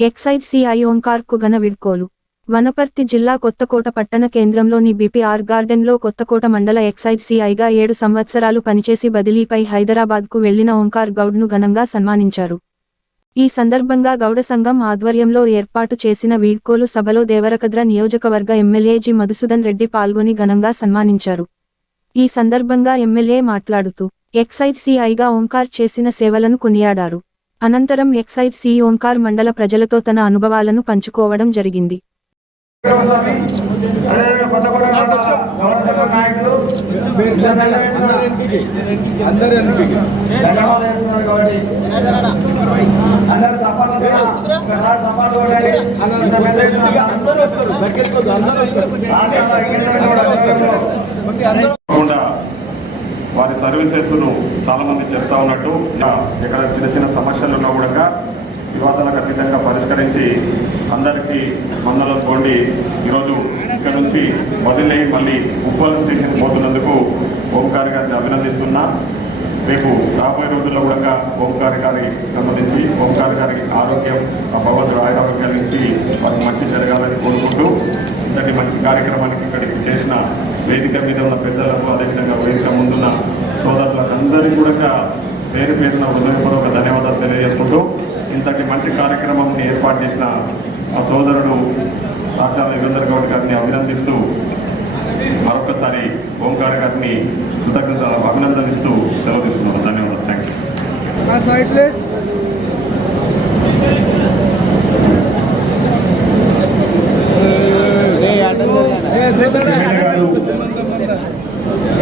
एक्सईड CI ओंकार को घन विड़कोलू వనపర్తి జిల్లా కొత్తకోట పట్టణ కేంద్రంలోని బీపీఆర్ గార్డెన్లో కొత్తకోట మండల ఎక్సైజ్ సిఐగా ఏడు సంవత్సరాలు పనిచేసి బదిలీపై హైదరాబాద్కు వెళ్ళిన ఓంకార్ గౌడ్ను ఘనంగా సన్మానించారు. ఈ సందర్భంగా గౌడ సంఘం ఆధ్వర్యంలో ఏర్పాటు చేసిన వీడ్కోలు సభలో దేవరకద్ర నియోజకవర్గ ఎమ్మెల్యే జి మధుసూదన్ రెడ్డి పాల్గొని ఘనంగా సన్మానించారు. ఈ సందర్భంగా ఎమ్మెల్యే మాట్లాడుతూ ఎక్సైజ్ సిఐగా ఓంకార్ చేసిన సేవలను కొనియాడారు. అనంతరం ఎక్సైజ్ సి ఓంకార్ మండల ప్రజలతో తన అనుభవాలను పంచుకోవడం జరిగింది. స్వామి అదేవిధంగా కొత్తగూడ నాయకులు. అందరు ఎంపీకి ధన్యవాదాలు కాబట్టి. అందరు ఒకసారి కొట్టండి. వారి సర్వీసెస్ను చాలా మంది చెప్తా ఉన్నట్టు ఇక్కడ చిన్న చిన్న సమస్యలు ఉన్నా కూడా వివాదాలకు అతీతంగా పరిష్కరించి అందరికీ మందలం పోండి ఈరోజు ఇక్కడ నుంచి వదిలే మళ్ళీ ఉప్పల్ స్టేషన్ పోతున్నందుకు ఓంకారి గారిని అభినందిస్తున్నా. రేపు రాబోయే రోజుల్లో కూడా ఓంకారి గారికి సంబంధించి ఓంకారి గారికి ఆరోగ్యం ఆ భగవంతుడు ఇచ్చి వారికి మంచి జరగాలని కోరుకుంటూ ఇంతటి మంచి కార్యక్రమానికి ఇక్కడికి చేసిన వేదిక మీద ఉన్న పెద్దలకు అదేవిధంగా వేదిక ముందున్న సోదరులకు అందరికీ కూడా పేరు పేరున హృదయపూర్వక ధన్యవాదాలు తెలియజేసుకుంటూ ఇంతటి మంచి కార్యక్రమం ఏర్పాటు చేసిన ఆ సోదరుడు సాక్షాత్ యుగంధర్ గౌడ్ గారిని అభినందిస్తూ మరొకసారి ఓంకార్ గారిని కృతజ్ఞత అభినందనిస్తూ సెలవు తీసుకున్నాను ధన్యవాదాలు థ్యాంక్ యూ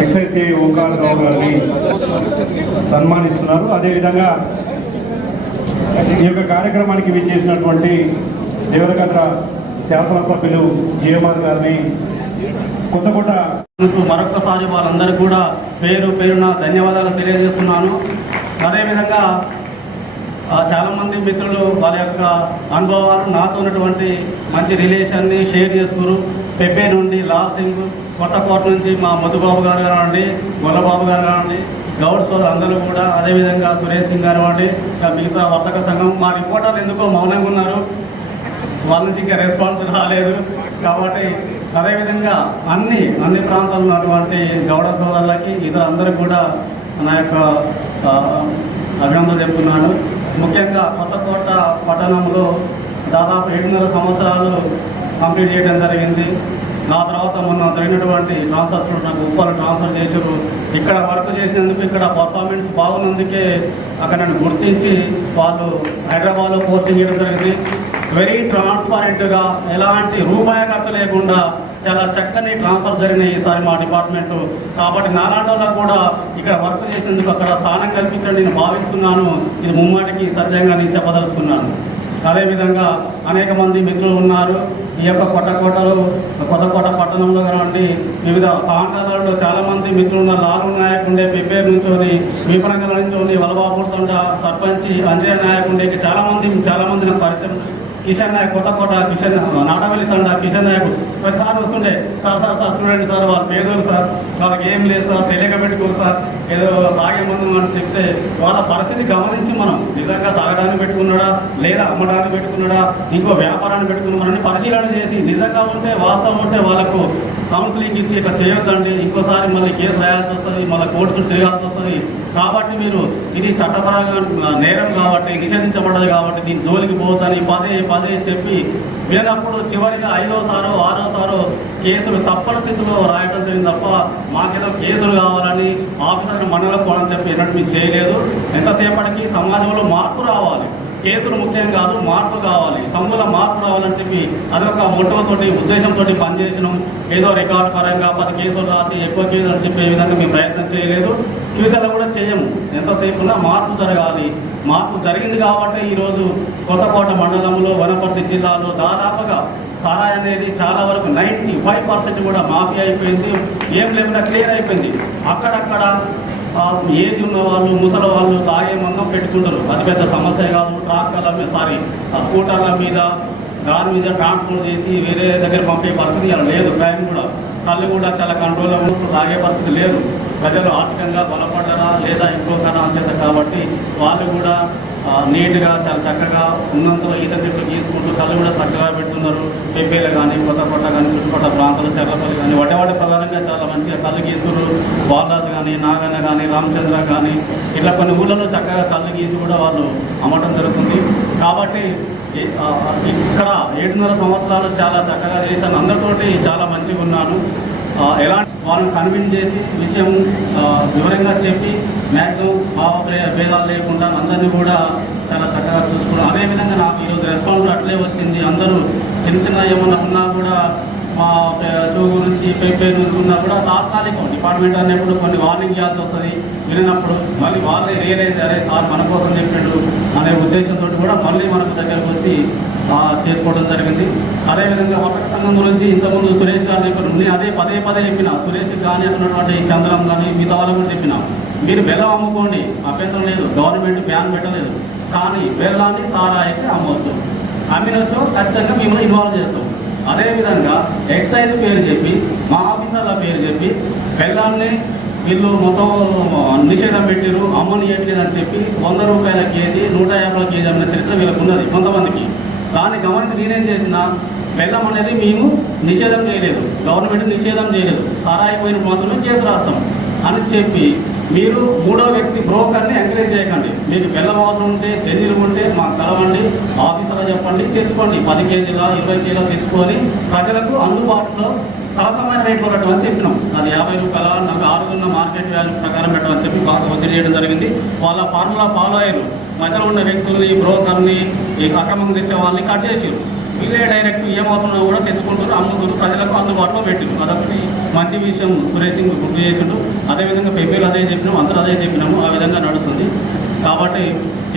ఎక్సైతే ఓంకార్ రావు గారిని సన్మానిస్తున్నారు అదేవిధంగా ఈ యొక్క కార్యక్రమానికి విచ్చేసినటువంటి దేవరగద్ర శాసనసభ్యులు జీవమార్ గారిని కొత్తకోట మరొకసారి వారందరూ కూడా పేరు పేరున ధన్యవాదాలు తెలియజేస్తున్నాను. అదేవిధంగా చాలామంది మిత్రులు వారి యొక్క అనుభవాలు నాతో ఉన్నటువంటి మంచి రిలేషన్ని షేర్ చేసుకున్నారు పెప్పే నుండి లాల్ కొట్టకోట నుంచి మా మధుబాబు గారు కానివ్వండి గొల్లబాబు గారు కానివ్వండి గౌడ్ సోదరు అందరూ కూడా అదేవిధంగా సురేష్ సింగ్ కానివ్వండి ఇంకా మిగతా వర్తక సంఘం మా రిపోర్టర్లు ఎందుకో మౌనంగా ఉన్నారు. వాళ్ళ నుంచి ఇంకా రెస్పాన్స్ రాలేదు. కాబట్టి అదేవిధంగా అన్ని అన్ని ప్రాంతాల్లో ఉన్నటువంటి గౌడ సోదరులకి ఇతర అందరూ కూడా నా యొక్క అభినందన చెప్తున్నాను. ముఖ్యంగా కొత్తకోట పట్టణంలో దాదాపు ఏడున్నర సంవత్సరాలు కంప్లీట్ చేయడం జరిగింది. నా తర్వాత మొన్న జరిగినటువంటి ట్రాన్స్ఫర్ నాకు ఉప్పాలు ట్రాన్స్ఫర్ చేశారు. ఇక్కడ వర్క్ చేసినందుకు ఇక్కడ పర్ఫార్మెన్స్ బాగున్నందుకే అక్కడ నన్ను గుర్తించి వాళ్ళు హైదరాబాద్లో పోస్టింగ్ చేయడం జరిగింది. వెరీ ట్రాన్స్పరెంట్గా ఎలాంటి రూపాయి ఖర్చు లేకుండా చాలా చక్కని ట్రాన్స్ఫర్ జరిగినాయి ఈసారి మా డిపార్ట్మెంట్ కాబట్టి నాలాంటి కూడా ఇక్కడ వర్క్ చేసేందుకు అక్కడ స్థానం కల్పించండి నేను భావిస్తున్నాను. ఇది ముమ్మాటికి సత్యంగా నేను చెప్పదలుచుకున్నాను. అదేవిధంగా అనేక మంది మిత్రులు ఉన్నారు. ఈ యొక్క కొట్టకోటలో కొత్తకోట పట్టణంలో కానివ్వండి వివిధ ప్రాంతాలలో చాలామంది మిత్రులు ఉన్నారు లాలు నాయక్ ఉండే నుంచి నుంచోని విపణంగల నుంచోని వలబాపుడుతుండ సర్పంచి అంజయ నాయక్ ఉండే చాలామంది చాలామంది నాకు పరిచయం కిషన్ నాయక్ కొత్తకోట కిషన్ నాటవల్లి తండ కిషన్ నాయక్ ప్రతిసారి వస్తుండే. సార్ సార్ సార్ చూడండి సార్ వాళ్ళ పేదోళ్ళు సార్ వాళ్ళకి ఏం లేదు సార్ తెలియక పెట్టుకోరు సార్. ఏదో తాగే ముందు మనం చెప్తే వాళ్ళ పరిస్థితి గమనించి మనం నిజంగా తాగడానికి పెట్టుకున్నాడా లేదా అమ్మడానికి పెట్టుకున్నాడా ఇంకో వ్యాపారాన్ని పెట్టుకున్నాడని పరిశీలన చేసి నిజంగా ఉంటే వాస్తవం ఉంటే వాళ్ళకు కౌన్సిలింగ్ ఇచ్చి ఇట్లా చేయొద్దండి ఇంకోసారి మళ్ళీ కేసు రాయాల్సి వస్తుంది మళ్ళీ కోర్టుకు తిరగాల్సి వస్తుంది. కాబట్టి మీరు ఇది చట్టపరంగా నేరం కాబట్టి నిషేధించబడదు కాబట్టి దీని జోలికి పోతుందని పదే పదే చెప్పి లేనప్పుడు చివరిగా ఐదో సారో ఆరో సారో కేసులు తప్పని స్థితిలో రాయడం జరిగింది తప్ప మాకేదో కేసులు కావాలని ఆఫీసర్ మనలో పోవడం చెప్పి ఎన్నట్టు మీరు చేయలేదు. ఎంతసేపటికి సమాజంలో మార్పు రావాలి. కేసులు ముఖ్యం కాదు మార్పు కావాలి. సమూల మార్పు రావాలని చెప్పి అదొక మొట్టతోటి ఉద్దేశంతో పనిచేసినాం. ఏదో రికార్డు పరంగా పది కేసులు రాసి ఎక్కువ కేసులు అని చెప్పే విధంగా మేము ప్రయత్నం చేయలేదు. ఫ్యూచర్లో కూడా చేయము. ఎంతసేపు మార్పు జరగాలి. మార్పు జరిగింది కాబట్టి ఈరోజు కొత్తకోట మండలంలో వనపర్తి జిల్లాలో దాదాపుగా సారాయి అనేది చాలా వరకు నైంటీ ఫైవ్ పర్సెంట్ కూడా మాఫీ అయిపోయింది. ఏం లేకుండా క్లియర్ అయిపోయింది. అక్కడక్కడ ఏజ్ ఉన్న వాళ్ళు ముసలి వాళ్ళు తాగే మందం పెట్టుకుంటారు. అది పెద్ద సమస్య కాదు ట్రాక్టర్ల మీద సారీ స్కూటర్ల మీద దాని మీద ట్రాన్స్పోర్ట్ చేసి వేరే దగ్గర పంపే పరిస్థితి లేదు. టైం కూడా కళ్ళు కూడా చాలా కంట్రోల్ తాగే పరిస్థితి లేదు. ప్రజలు ఆర్థికంగా బలపడరా లేదా ఇంకో కారణం చేత కాబట్టి వాళ్ళు కూడా నీట్గా చాలా చక్కగా ఉన్నంతలో ఈత చెట్లు గీసుకుంటూ కళ్ళు కూడా చక్కగా పెడుతున్నారు. పెబ్బేలు కానీ కొత్తపట్ట కానీ చుట్టుపక్కల ప్రాంతాలు చెర్లపల్లి కానీ వడ్డవాడ ప్రధానంగా చాలా మంచిగా కళ్ళు గీస్తున్నారు బాలరాజు కానీ నాగన్న కానీ రామచంద్ర కానీ ఇట్లా కొన్ని ఊళ్ళలో చక్కగా కళ్ళు గీసి కూడా వాళ్ళు అమ్మటం జరుగుతుంది. కాబట్టి ఇక్కడ ఏడున్నర సంవత్సరాలు చాలా చక్కగా చేశాను. అందరితోటి చాలా మంచిగా ఉన్నాను. ఎలాంటి వాళ్ళని కన్విన్స్ చేసి విషయం వివరంగా చెప్పి మ్యాక్సిమం భావ భేదాలు లేకుండా అందరినీ కూడా చాలా చక్కగా చూసుకున్నాం అదేవిధంగా నాకు ఈరోజు రెస్పాన్స్ అట్లే వచ్చింది. అందరూ చిన్న చిన్న ఏమన్నా ఉన్నా కూడా మా టూ గురించి పేపే నుంచి ఉన్నా కూడా తాత్కాలికం డిపార్ట్మెంట్ అనేప్పుడు కొన్ని వార్నింగ్ చేయాల్సి వస్తుంది. వినప్పుడు మళ్ళీ వాళ్ళే రియలైజ్ అరే సార్ మన కోసం చెప్పాడు అనే ఉద్దేశంతో కూడా మళ్ళీ మనకు దగ్గరకు వచ్చి చేసుకోవడం జరిగింది. అదేవిధంగా ఒక సంఘం గురించి ఇంతకుముందు సురేష్ గారు చెప్పారు నేను అదే పదే పదే చెప్పిన సురేష్ కానీ అన్నటువంటి చంద్రం కానీ మిగతా వాళ్ళు కూడా చెప్పిన. మీరు బెల్లం అమ్ముకోండి అభ్యంతరం లేదు గవర్నమెంట్ బ్యాన్ పెట్టలేదు. కానీ బెల్లాన్ని సారాయికి అమ్మవద్దు అమ్మినచో ఖచ్చితంగా మిమ్మల్ని ఇన్వాల్వ్ చేస్తాం. అదేవిధంగా ఎక్సైజ్ పేరు చెప్పి మా ఆఫీసర్ల పేరు చెప్పి బెల్లాన్ని వీళ్ళు మొత్తం నిషేధం పెట్టారు అమ్మని అని చెప్పి వంద రూపాయల కేజీ నూట యాభై కేజీ అమ్మిన చరిత్ర వీళ్ళకు ఉన్నది కొంతమందికి. దాన్ని గమనించి నేనేం చేసిన బెల్లం అనేది మేము నిషేధం చేయలేదు గవర్నమెంట్ నిషేధం చేయలేదు సారాయిపోయిన మాత్రమే కేసు రాస్తాం అని చెప్పి మీరు మూడో వ్యక్తి బ్రోకర్ని ఎంకరేజ్ చేయకండి. మీకు బెల్లం అవసరం ఉంటే చెన్నీలు ఉంటే మాకు కలవండి ఆఫీసర్లో చెప్పండి తెచ్చుకోండి. పది కేజీల ఇరవై కేజీల తెచ్చుకొని ప్రజలకు అందుబాటులో సహజమైన రేట్లు పెట్టమని చెప్పినాం. అది యాభై రూపాయల నాకు ఆరుగున్న మార్కెట్ వాల్యూ ప్రకారం పెట్టమని చెప్పి బాగా ఒత్తిడి చేయడం జరిగింది. వాళ్ళ ఫార్ములా ఫాలో అయ్యారు. మధ్యలో ఉన్న వ్యక్తుల్ని బ్రోకర్ని ఈ అక్రమం తెచ్చే వాళ్ళని కట్ చేసారు వీళ్ళే డైరెక్ట్ ఏమవుతున్నా కూడా తెచ్చుకుంటారు అమ్ముతారు ప్రజలకు అందుబాటులో పెట్టిరు అదొకటి మంచి విషయం. సురేష్ సింగ్ గుర్తు చేసిండు. అదేవిధంగా పెంపీలు అదే చెప్పినాము అందరూ అదే చెప్పినాము. ఆ విధంగా నడుస్తుంది. కాబట్టి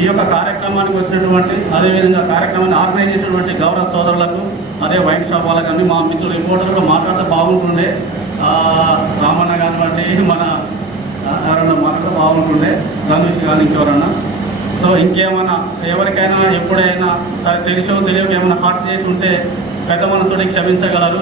ఈ యొక్క కార్యక్రమానికి వచ్చినటువంటి అదేవిధంగా కార్యక్రమాన్ని ఆర్గనైజ్ చేసినటువంటి గౌరవ సోదరులకు అదే వైన్ షాప్ వాళ్ళకి మా మిత్రులు ఇంపోర్టర్లు మాట్లాడితే బాగుంటుండే. రామన్న కానివ్వండి మన ఎవరన్నా మాట్లాడితే బాగుంటుండే రమేష్ కానీ ఇంకెవరన్నా. సో ఇంకేమైనా ఎవరికైనా ఎప్పుడైనా తెలిసో తెలియక ఏమైనా హార్ట్ చేసి ఉంటే పెద్ద మనసుని క్షమించగలరు.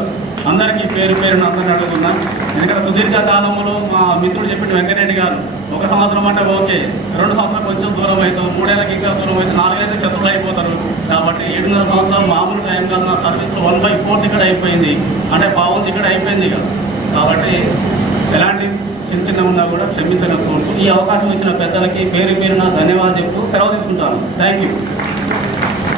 అందరికీ పేరు పేరును అందరిని అడుగుతున్నా ఎందుకంటే సుదీర్ఘ కాలంలో మా మిత్రుడు చెప్పిన వెంకటరెడ్డి గారు ఒక సంవత్సరం అంటే ఓకే రెండు సంవత్సరం కొంచెం దూరం అవుతాం మూడేళ్ళకి ఇంకా దూరం అయితే నాలుగైదు శత్రులు అయిపోతారు. కాబట్టి ఏడున్నర సంవత్సరాలు మామూలు టైం కన్నా సర్వీస్ వన్ బై ఫోర్త్ ఇక్కడ అయిపోయింది. అంటే బాగుంది ఇక్కడ అయిపోయింది ఇక. కాబట్టి ఎలాంటి చిన్న చిన్న ఉన్నా కూడా క్షమించగలుగుతూ. ఈ అవకాశం ఇచ్చిన పెద్దలకి పేరు పేరున ధన్యవాదాలు చెప్తూ సెలవు తీసుకుంటాను. Thank you